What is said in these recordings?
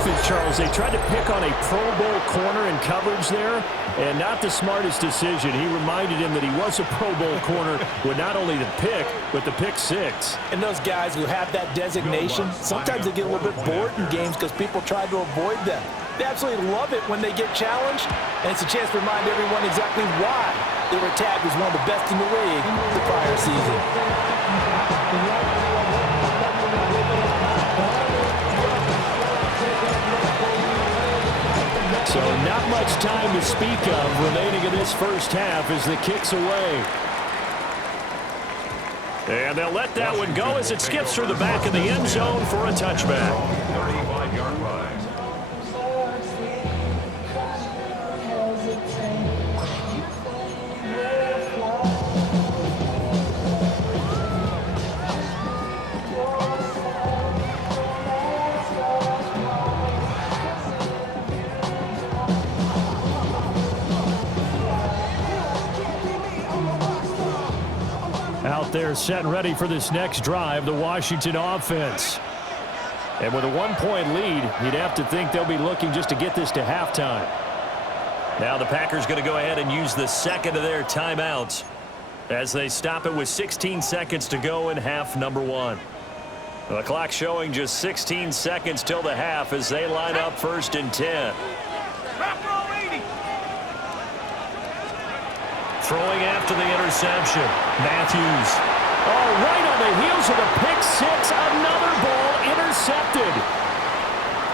offense, Charles, they tried to pick on a Pro Bowl corner in coverage there, and not the smartest decision. He reminded him that he was a Pro Bowl corner with not only the pick, but the pick six. And those guys who have that designation, sometimes they get a little bit bored in games because people try to avoid them. They absolutely love it when they get challenged, and it's a chance to remind everyone exactly why they were tagged as one of the best in the league the prior season. So not much time to speak of remaining in this first half as the kick's away. And they'll let that one go as it skips through the back of the end zone for a touchback. 35-yard line. Out there set and ready for this next drive, the Washington offense. And with a one-point lead, you'd have to think they'll be looking just to get this to halftime. Now the Packers going to go ahead and use the second of their timeouts as they stop it with 16 seconds to go in half number one. The clock showing just 16 seconds till the half as they line up 1st and 10. Throwing after the interception. Matthews. Oh, right on the heels of a pick six. Another ball intercepted.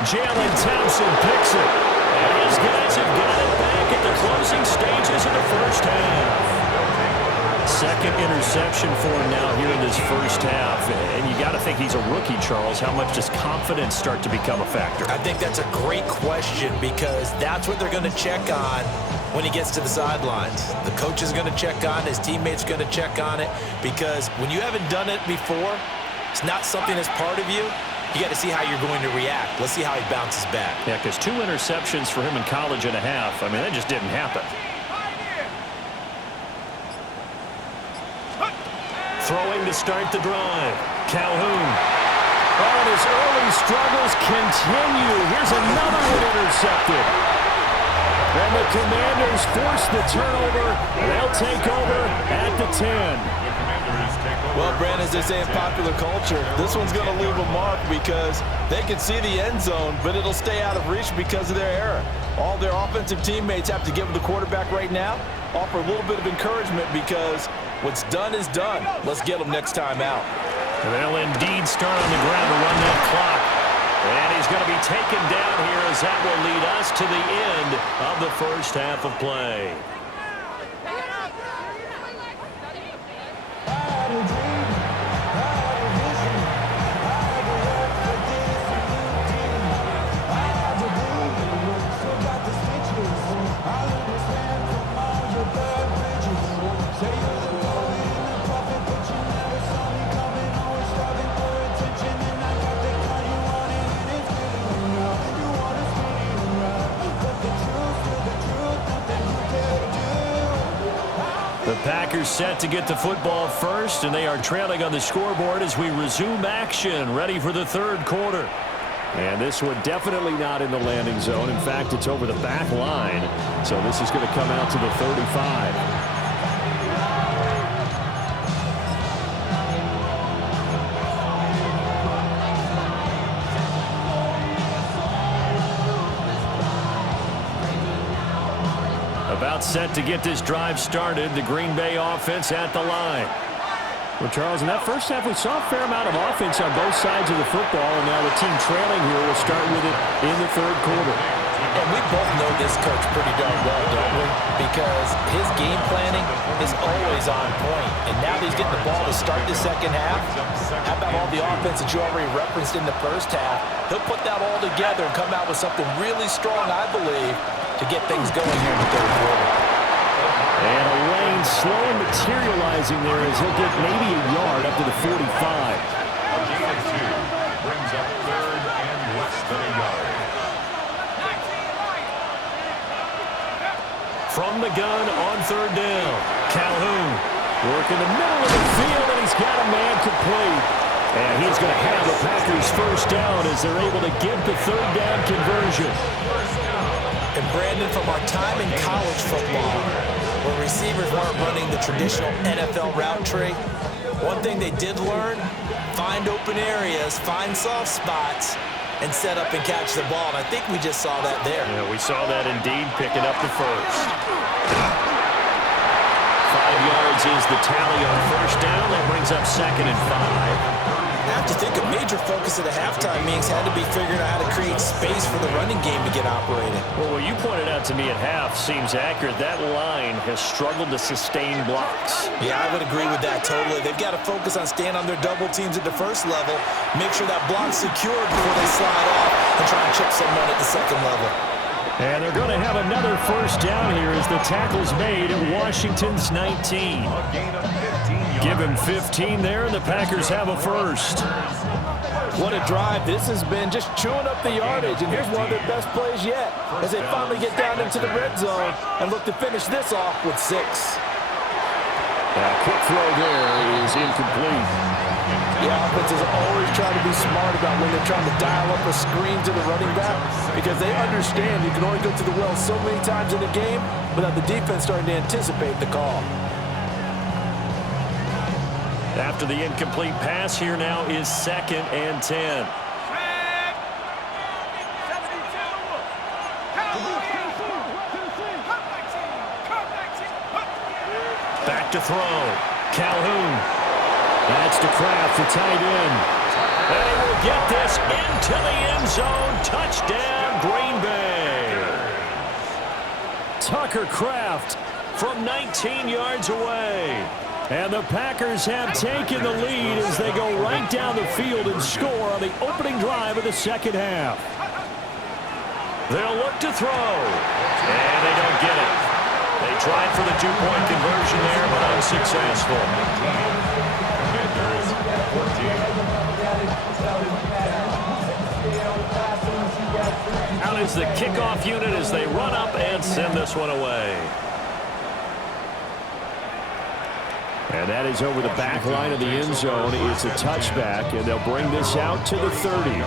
Jalen Thompson picks it. And his guys have got it back at the closing stages of the first half. Second interception for him now here in this first half. And you got to think he's a rookie, Charles. How much does confidence start to become a factor? I think that's a great question because that's what they're going to check on when he gets to the sidelines. The coach is going to check on it. His teammates are going to check on it because when you haven't done it before, it's not something that's part of you. You got to see how you're going to react. Let's see how he bounces back. Yeah, because 2 interceptions for him in college and a half. I mean, that just didn't happen. Throwing to start the drive. Calhoun. Oh, and his early struggles continue. Here's another one intercepted. And the Commanders force the turnover. They'll take over at the 10. Well, Brandon, as they say in popular culture, this one's going to leave a mark because they can see the end zone, but it'll stay out of reach because of their error. All their offensive teammates have to give the quarterback right now, offer a little bit of encouragement because what's done is done. Let's get them next time out. They'll indeed start on the ground to run that clock. And he's going to be taken down here as that will lead us to the end of the first half of play. The Packers set to get the football first, and they are trailing on the scoreboard as we resume action, ready for the third quarter. And this one definitely not in the landing zone. In fact, it's over the back line. So this is going to come out to the 35. About set to get this drive started. The Green Bay offense at the line. Well, Charles, in that first half, we saw a fair amount of offense on both sides of the football, and now the team trailing here will start with it in the third quarter. And we both know this coach pretty darn well, don't we? Because his game planning is always on point. And now that he's getting the ball to start the second half, how about all the offense that you already referenced in the first half? He'll put that all together and come out with something really strong, I believe, to get things going here in the third quarter. And a lane slow materializing there as he'll get maybe a yard up to the 45. Brings up third and less than a yard. From the gun on third down. Calhoun working the middle of the field, and he's got a man complete. And he's going to have the Packers first down as they're able to get the third down conversion. And Brandon, from our time in college football, where receivers weren't running the traditional NFL route tree, one thing they did learn, find open areas, find soft spots, and set up and catch the ball. And I think we just saw that there. Yeah, we saw that indeed, picking up the first. 5 yards is the tally on first down. That brings up 2nd and 5. I have to think a major focus of the halftime meetings had to be figuring out how to create space for the running game to get operating. Well, what you pointed out to me at half seems accurate. That line has struggled to sustain blocks. Yeah, I would agree with that totally. They've got to focus on staying on their double teams at the first level, make sure that block's secured before they slide off and try and chip someone at the second level. And they're going to have another first down here as the tackle's made at Washington's 19. Give him 15 there, and the Packers have a first. What a drive. This has been just chewing up the yardage, and here's one of their best plays yet as they finally get down into the red zone and look to finish this off with 6. That quick throw there is incomplete. The offense is always trying to be smart about when they're trying to dial up a screen to the running back because they understand you can only go to the well so many times in the game without the defense starting to anticipate the call. After the incomplete pass, here now is 2nd and 10. Back to throw. Calhoun. That's to Kraft, the tight end. And he will get this into the end zone. Touchdown, Green Bay. Tucker Kraft from 19 yards away. And the Packers have taken the lead as they go right down the field and score on the opening drive of the second half. They'll look to throw. And they don't get it. They tried for the 2-point conversion there, but unsuccessful. Out is the kickoff unit as they run up and send this one away. And that is over the back line of the end zone. It's a touchback, and they'll bring this out to the 30.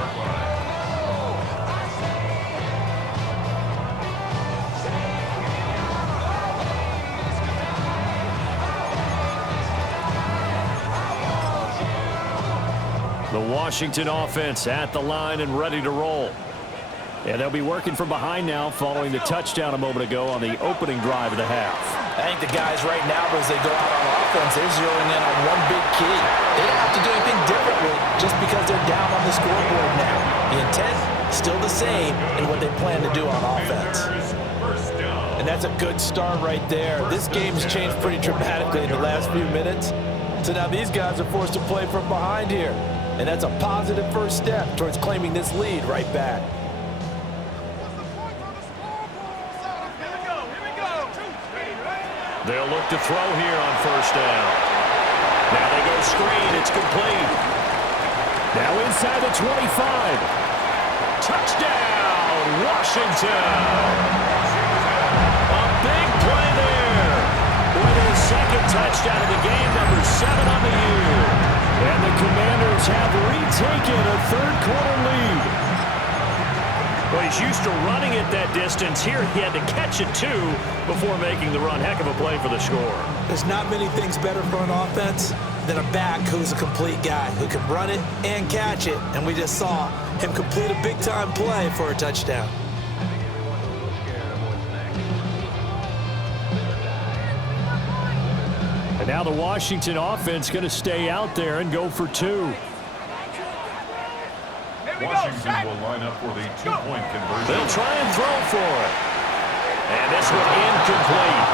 The Washington offense at the line and ready to roll. And they'll be working from behind now following the touchdown a moment ago on the opening drive of the half. I think the guys right now, as they go out on offense, they're zeroing in on one big key. They don't have to do anything differently just because they're down on the scoreboard now. The intent, still the same in what they plan to do on offense. And that's a good start right there. This game's changed pretty dramatically in the last few minutes. So now these guys are forced to play from behind here. And that's a positive first step towards claiming this lead right back. They'll look to throw here on first down. Now they go screen. It's complete. Now inside the 25. Touchdown, Washington. A big play there. With his second touchdown of the game, number 7 on the year. And the Commanders have retaken a third-quarter lead. Well, he's used to running it that distance. Here he had to catch it, too, before making the run. Heck of a play for the score. There's not many things better for an offense than a back who's a complete guy who can run it and catch it. And we just saw him complete a big-time play for a touchdown. And now the Washington offense going to stay out there and go for 2. Washington will line up for the 2-point conversion. They'll try and throw for it. And this one incomplete.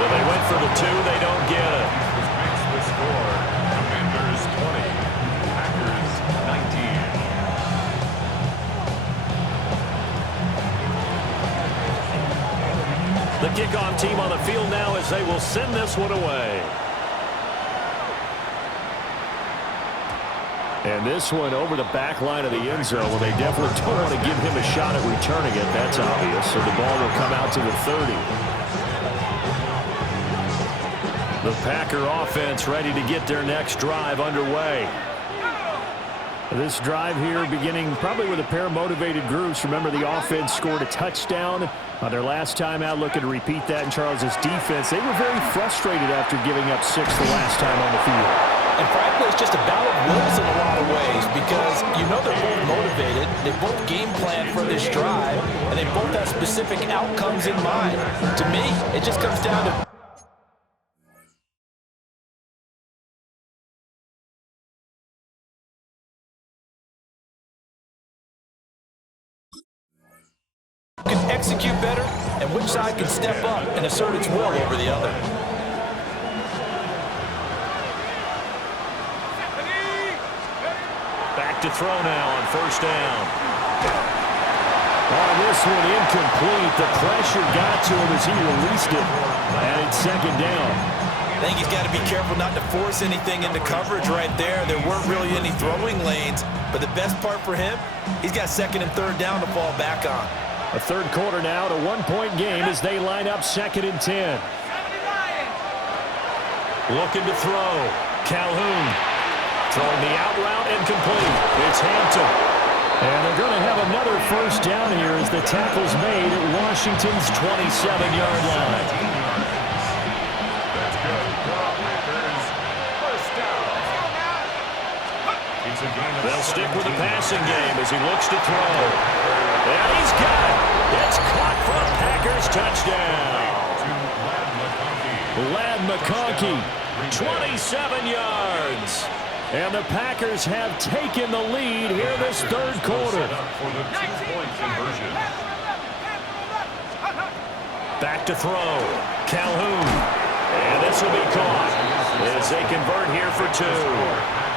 So they went for the 2. They don't get it. Makes the score. Commanders 20. Packers 19. The kickoff team on the field now as they will send this one away. And this one over the back line of the end zone. Well, they definitely don't want to give him a shot at returning it. That's obvious. So the ball will come out to the 30. The Packer offense ready to get their next drive underway. This drive here beginning probably with a pair of motivated groups. Remember, the offense scored a touchdown on their last time out, looking to repeat that in Charles's defense. They were very frustrated after giving up 6 the last time on the field. And frankly, it's just a battle of wills in a lot of ways because you know they're both motivated, they both game plan for this drive, and they both have specific outcomes in mind. To me, it just comes down to can execute better and which side can step up and assert its will over the other. Back to throw now on first down. On this one, incomplete. The pressure got to him as he released it. And it's second down. I think he's got to be careful not to force anything into coverage right there. There weren't really any throwing lanes. But the best part for him, he's got second and third down to fall back on. A third quarter now, a one-point game as they line up second and 10. Looking to throw. Calhoun. Throwing the out route incomplete. It's Hampton. And they're going to have another first down here as the tackle's made at Washington's 27-yard line. That's good. First down. They'll stick with the passing game as he looks to throw. And he's got it. It's caught for a Packers touchdown. Lad McConkey, 27 yards. And the Packers have taken the lead here this third quarter. For the two-point conversion. Back to throw. Calhoun. And this will be caught as they convert here for 2.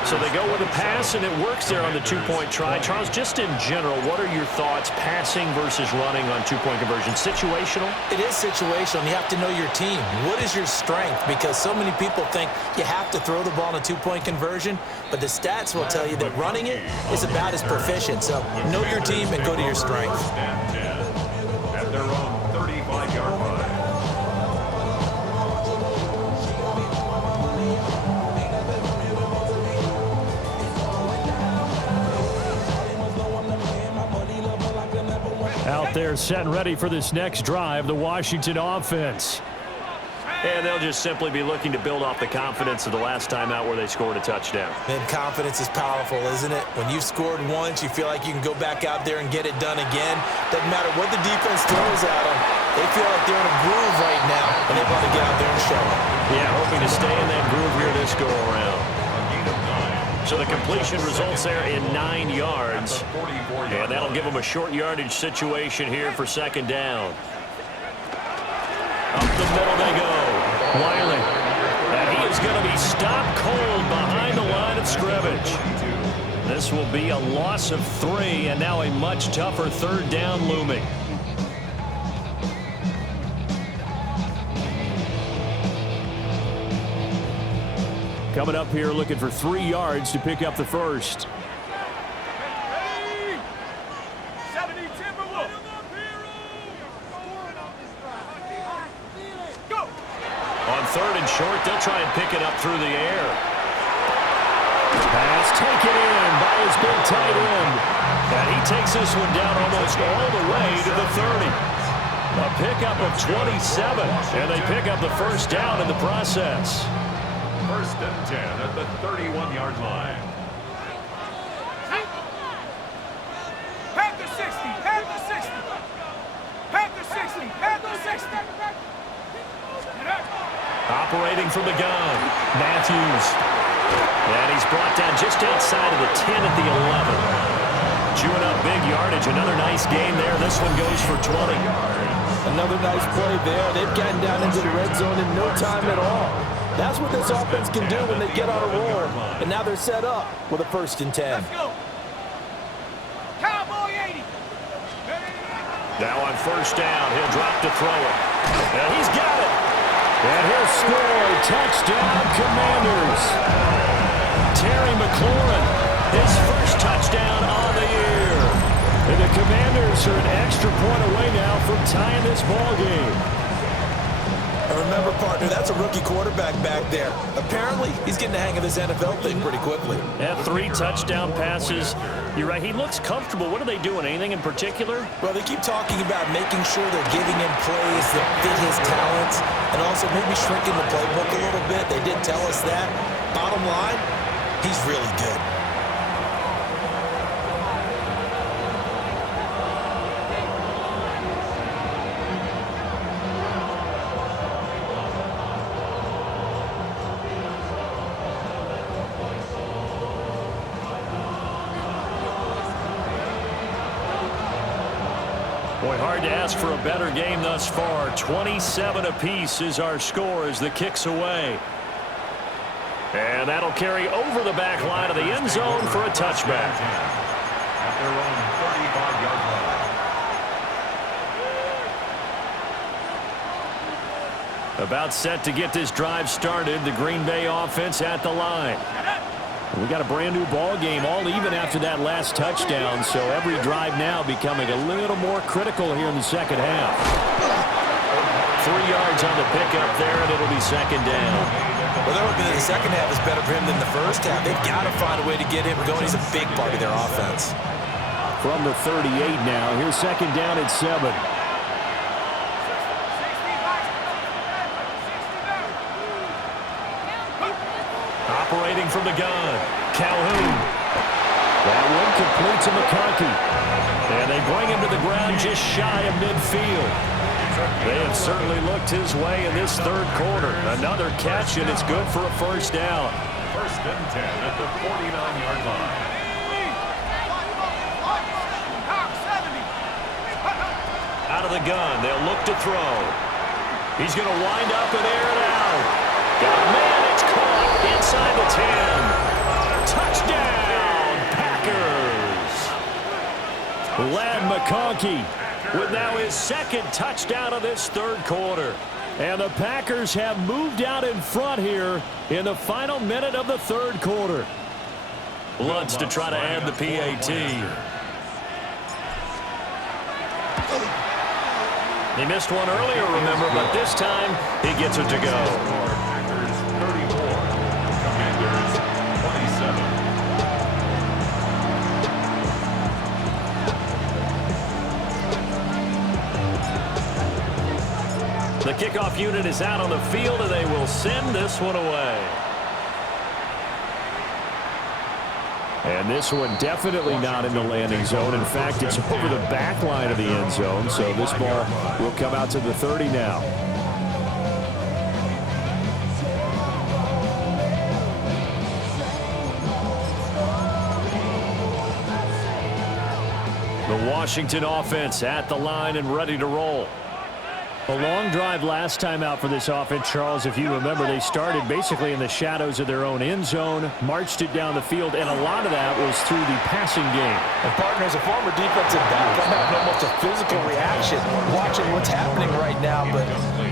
So they go with a pass, and it works there on the two-point try. Charles, just in general, what are your thoughts passing versus running on two-point conversion? Situational? It is situational. You have to know your team. What is your strength? Because so many people think you have to throw the ball in a two-point conversion, but the stats will tell you that running it is about as proficient. So know your team and go to your strength. First and 10 at their own 35-yard line. Out there set and ready for this next drive, the Washington offense. And they'll just simply be looking to build off the confidence of the last time out where they scored a touchdown. And confidence is powerful, isn't it? When you've scored once, you feel like you can go back out there and get it done again. Doesn't matter what the defense throws at them. They feel like they're in a groove right now, and they want to get out there and show it. Yeah, hoping to stay in that groove here this go-around. So the completion results there in 9 yards. And that'll give them a short yardage situation here for second down. Up the middle they go. Wiley. And he is going to be stopped cold behind the line of scrimmage. This will be a loss of 3, and now a much tougher third down looming. Coming up here looking for 3 yards to pick up the first. On third and short, they'll try and pick it up through the air. Pass taken in by his big tight end. And he takes this one down almost all the way to the 30. A pickup of 27, and they pick up the first down in the process. First and 10 at the 31-yard line. Panther 60, Panther 60. Panther 60, Panther 60. Operating from the gun, Matthews. And he's brought down just outside of the 10 at the 11. Chewing up big yardage. Another nice gain there. This one goes for 20. Another nice play there. They've gotten down into the red zone in no time at all. That's what this offense can do when they get on a roll. And now they're set up with a first and 10. Let's go. Cowboy 80. Now on first down, he'll drop to throw it. And he's got it. And he'll score. Touchdown, Commanders. Terry McLaurin, his first touchdown on the year. And the Commanders are an extra point away now from tying this ball game. And remember, partner, that's a rookie quarterback back there. Apparently, he's getting the hang of this NFL thing pretty quickly. Had 3 touchdown passes. You're right, he looks comfortable. What are they doing? Anything in particular? Well, they keep talking about making sure they're giving him plays that fit his talents and also maybe shrinking the playbook a little bit. They did tell us that. Bottom line, he's really good. Boy, hard to ask for a better game thus far. 27 apiece is our score as the kick's away. And that'll carry over the back line of the end zone for a touchback. At their own 35-yard line. About set to get this drive started. The Green Bay offense at the line. We got a brand new ball game, all even after that last touchdown, so every drive now becoming a little more critical here in the second half. 3 yards on the pickup there, and it'll be second down. Well, they're hoping that the second half is better for him than the first half. They've got to find a way to get him going. He's a big part of their offense. From the 38 now, here's second down at 7. Operating from the gun, Calhoun. That one complete to McConkey. And they bring him to the ground just shy of midfield. They have certainly looked his way in this third quarter. Another catch, and it's good for a first down. First and 10 at the 49-yard line. Out of the gun, they'll look to throw. He's going to wind up and air it out. Got a man, it's caught inside the 10. Touchdown, Packers. Lad McConkey with now his second touchdown of this third quarter. And the Packers have moved out in front here in the final minute of the third quarter. Lutz to try to add the PAT. He missed one earlier, remember, but this time he gets it to go. Packers 34, Commanders 27. The kickoff unit is out on the field, and they will send this one away. And this one definitely not in the landing zone. In fact, it's over the back line of the end zone, so this ball will come out to the 30 now. The Washington offense at the line and ready to roll. A long drive last time out for this offense, Charles. If you remember, they started basically in the shadows of their own end zone, marched it down the field, and a lot of that was through the passing game. And partner, as a former defensive back, I'm having almost a physical reaction watching what's happening right now. But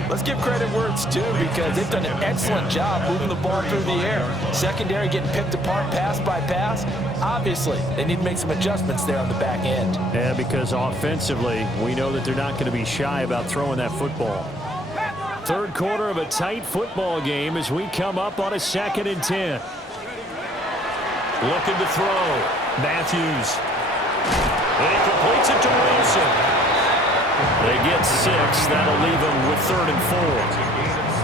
let's give credit where it's due, because they've done an excellent job moving the ball through the air. Secondary getting picked apart pass by pass. Obviously, they need to make some adjustments there on the back end. Yeah, because offensively, we know that they're not going to be shy about throwing that football. Third quarter of a tight football game as we come up on a 2nd and 10. Looking to throw. Matthews. And he completes it to Wilson. They get 6. That'll leave them with 3rd and 4.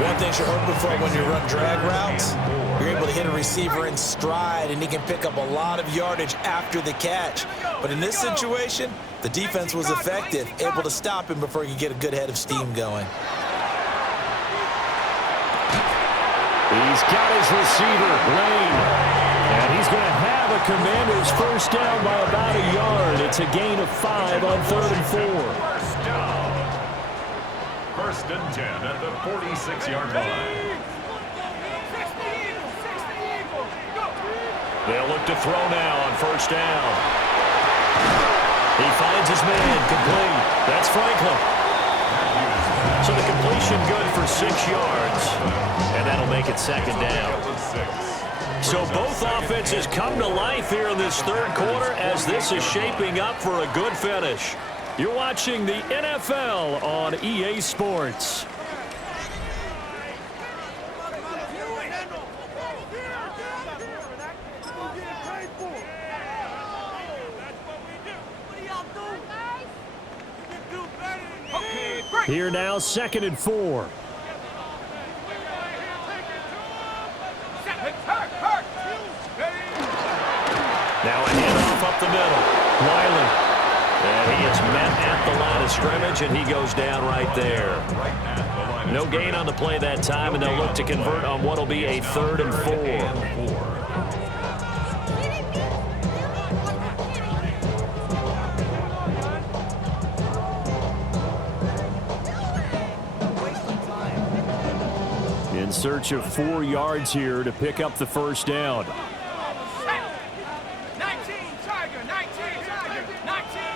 One thing you're hoping for when you run drag routes, you're able to hit a receiver in stride, and he can pick up a lot of yardage after the catch. But in this situation, the defense was effective, able to stop him before he could get a good head of steam going. He's got his receiver, Lane. And he's going to have a Commanders first down by about a yard. It's a gain of 5 on 3rd and 4. First down. First and 10 at the 46-yard line. They'll look to throw now on first down. He finds his man, complete. That's Franklin. So the completion good for 6 yards. And that'll make it second down. So both offenses come to life here in this third quarter as this is shaping up for a good finish. You're watching the NFL on EA Sports. Here now, 2nd and 4. Now a handoff up the middle. Wiley. And he is met at the line of scrimmage, and he goes down right there. No gain on the play that time, and they'll look to convert on what will be a 3rd and 4. In search of 4 yards here to pick up the first down. 19 Tiger, 19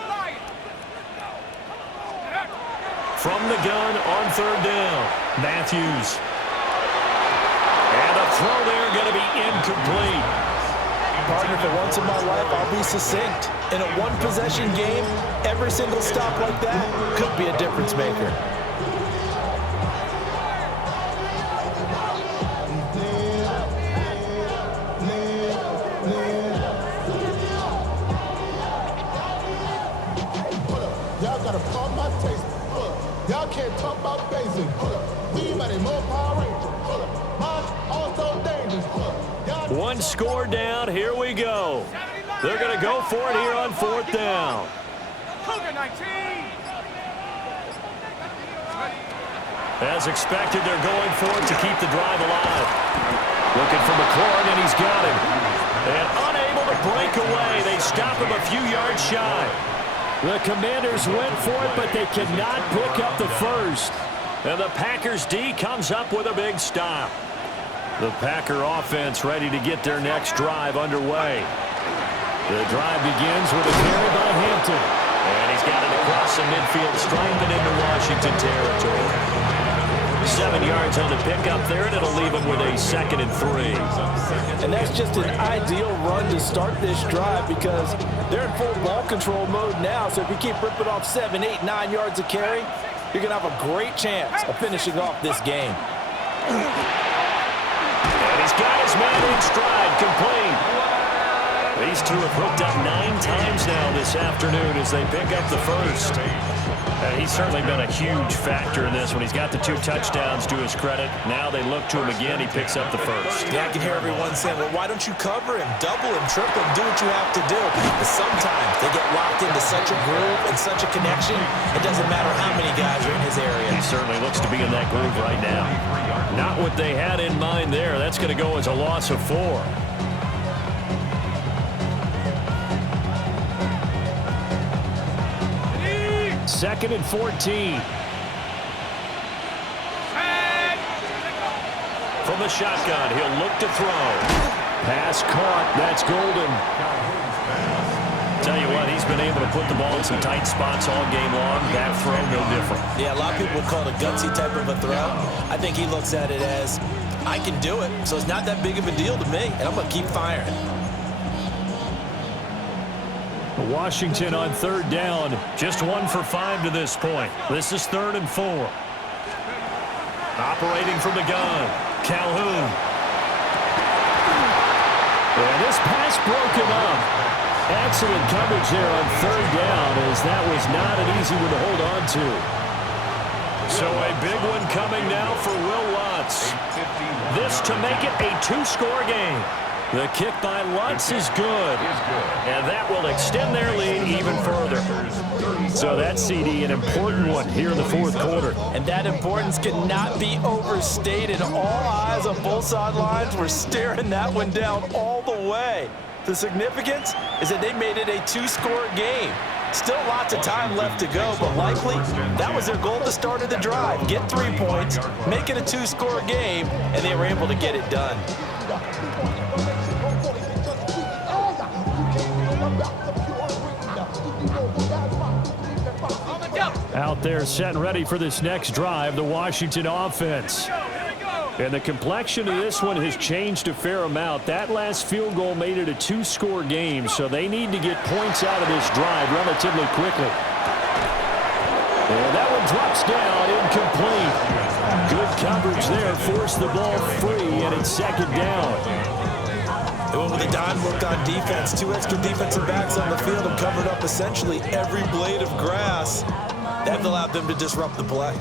Lion. From the gun on 3rd down, Matthews. And a throw there going to be incomplete. Partner, for once in my life, I'll be succinct. In a one-possession game, every single stop like that could be a difference maker. Y'all can't talk about basic. We mighty more Power Ranger. Mine also dangerous. 1 score down. Here we go. They're going to go for it here on 4th down. Cougar 19. As expected, they're going for it to keep the drive alive. Looking for McLaurin, and he's got him. And unable to break away. They stop him a few yards shy. The Commanders went for it, but they cannot pick up the first. And the Packers D comes up with a big stop. The Packer offense ready to get their next drive underway. The drive begins with a carry by Hampton. And he's got it across the midfield stripe and into Washington territory. 7 yards on the pickup there, and it'll leave him with a 2nd and 3. And that's just an ideal run to start this drive because they're in full ball control mode now. So if you keep ripping off 7, 8, 9 yards of carry, you're going to have a great chance of finishing off this game. And he's got his man in stride, complete. These two have hooked up 9 times now this afternoon as they pick up the first. He's certainly been a huge factor in this one. He's got the 2 touchdowns to his credit. Now they look to him again. He picks up the first. Yeah, I can hear everyone saying, well, why don't you cover him, double him, triple him, do what you have to do. But sometimes they get locked into such a groove and such a connection, it doesn't matter how many guys are in his area. He certainly looks to be in that groove right now. Not what they had in mind there. That's going to go as a loss of 4. 2nd and 14. From the shotgun, he'll look to throw. Pass caught. That's Golden. Tell you what, he's been able to put the ball in some tight spots all game long. That throw, no different. Yeah, a lot of people call it a gutsy type of a throw. I think he looks at it as, I can do it, so it's not that big of a deal to me, and I'm going to keep firing. Washington on 3rd down. Just 1 for 5 to this point. This is 3rd and 4. Operating from the gun, Calhoun. And this pass broken up. Excellent coverage there on 3rd down, as that was not an easy one to hold on to. So a big one coming now for Will Lutz. This to make it a 2-score game. The kick by Lutz is good, and that will extend their lead even further. So that CD, an important one here in the 4th quarter. And that importance cannot be overstated. All eyes on both sidelines were staring that one down all the way. The significance is that they made it a 2-score game. Still lots of time left to go, but likely that was their goal at the start of the drive. Get 3 points, make it a 2-score game, and they were able to get it done. Out there set and ready for this next drive, the Washington offense. And the complexion of this one has changed a fair amount. That last field goal made it a 2-score game, so they need to get points out of this drive relatively quickly. And that one drops down, incomplete. Good coverage there, forced the ball free, and it's 2nd down. They went with a dime look on defense. 2 extra defensive backs on the field and covered up essentially every blade of grass. That have allowed them to disrupt the play.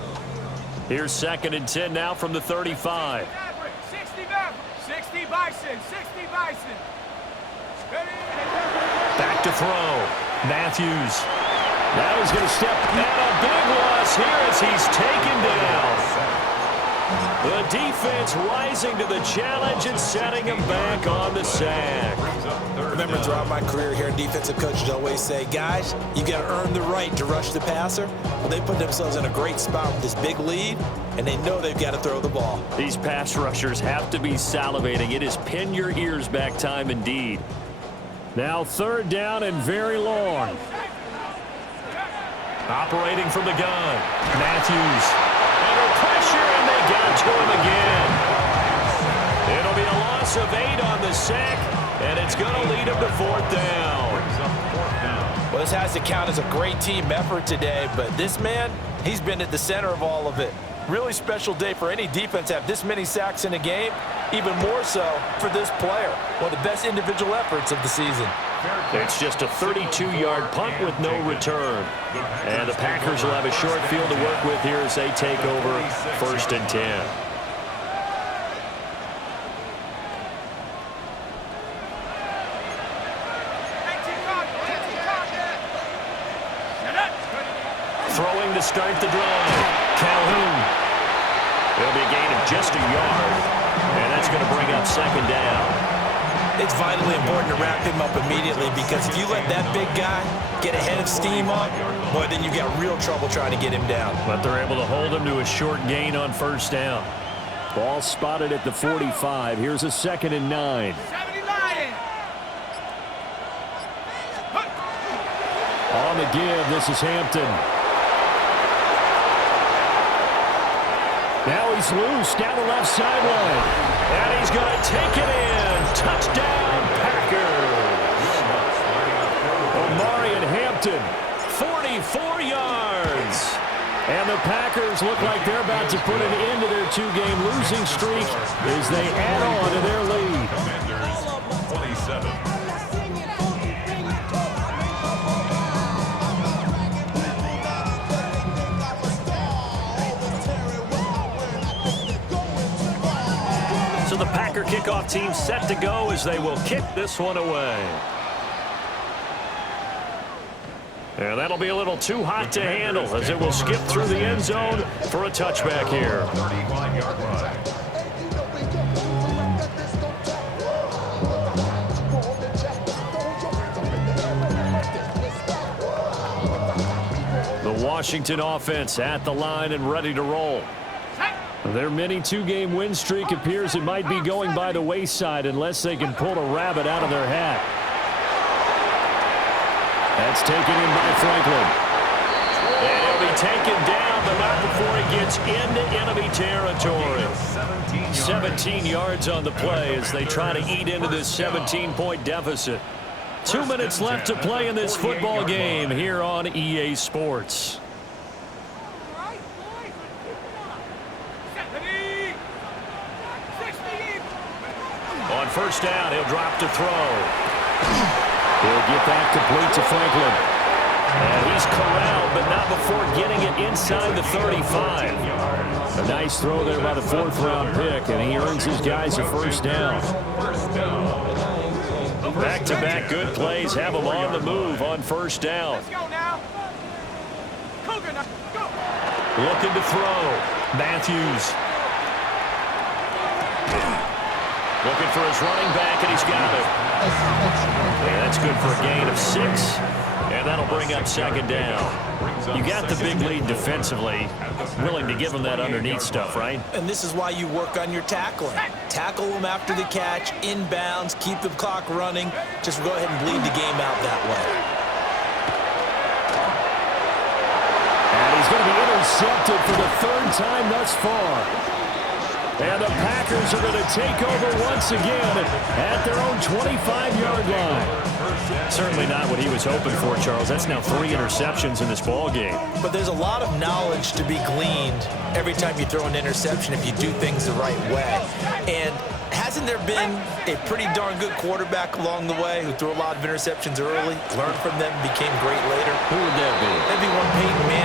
Here's 2nd and 10 now from the 35. 60 Maverick, 60 Bison, 60 Bison. Back to throw. Matthews. Now he's going to step, and a big loss here as he's taken down. The defense rising to the challenge and setting him back on the sack. Remember, throughout my career here, defensive coaches always say, guys, you got to earn the right to rush the passer. Well, they put themselves in a great spot with this big lead, and they know they've got to throw the ball. These pass rushers have to be salivating. It is pin your ears back time indeed. Now 3rd down and very long. Operating from the gun. Matthews. Under pressure, and they got to him again. It'll be a loss of 8 on the sack, and it's going to lead him to 4th down. Well, this has to count as a great team effort today, but this man, he's been at the center of all of it. Really special day for any defense to have this many sacks in a game, even more so for this player. One of the best individual efforts of the season. It's just a 32-yard punt with no return. And the Packers will have a short field to work with here as they take over 1st and 10. Throwing to start the drive. Calhoun. It'll be a gain of just a yard. And that's going to bring up 2nd down. It's vitally important to wrap him up immediately, because if you let that big guy get ahead of steam up, boy, then you've got real trouble trying to get him down. But they're able to hold him to a short gain on 1st down. Ball spotted at the 45. Here's a 2nd and 9. 79. On the give, this is Hampton. Now he's loose down the left sideline. And he's going to take it in. Touchdown, Packers. Omarion Hampton, 44 yards. And the Packers look like they're about to put an end to their 2-game losing streak as they add on to their lead. Commanders, 27. So the Packer kickoff team set to go as they will kick this one away. And that'll be a little too hot to handle as it will skip through the end zone for a touchback here. 35-yard run. The Washington offense at the line and ready to roll. Their mini 2-game win streak appears it might be going by the wayside unless they can pull a rabbit out of their hat. That's taken in by Franklin. And he'll be taken down, but not before he gets into enemy territory. 17 yards on the play as they try to eat into this 17-point deficit. 2 minutes left to play in this football game here on EA Sports. On 1st down, he'll drop to throw. He'll get that complete to Franklin. And he's corralled, but not before getting it inside the 35. A nice throw there by the 4th-round pick, and he earns his guys a 1st down. Back-to-back good plays have him on the move on 1st down. Let's go now. Cougar, now go. Looking to throw. Matthews. Looking for his running back, and he's got it. And that's good for a gain of 6. And that'll bring up 2nd down. You got the big lead defensively. Willing to give them that underneath stuff, right? And this is why you work on your tackling. Tackle them after the catch, inbounds, keep the clock running. Just go ahead and bleed the game out that way. And he's going to be intercepted for the 3rd time thus far. And the Packers are going to take over once again at their own 25-yard line. Certainly not what he was hoping for, Charles. That's now 3 interceptions in this ball game. But there's a lot of knowledge to be gleaned every time you throw an interception if you do things the right way. And hasn't there been a pretty darn good quarterback along the way who threw a lot of interceptions early, learned from them, became great later? Who would that be? That'd be one Peyton Manning.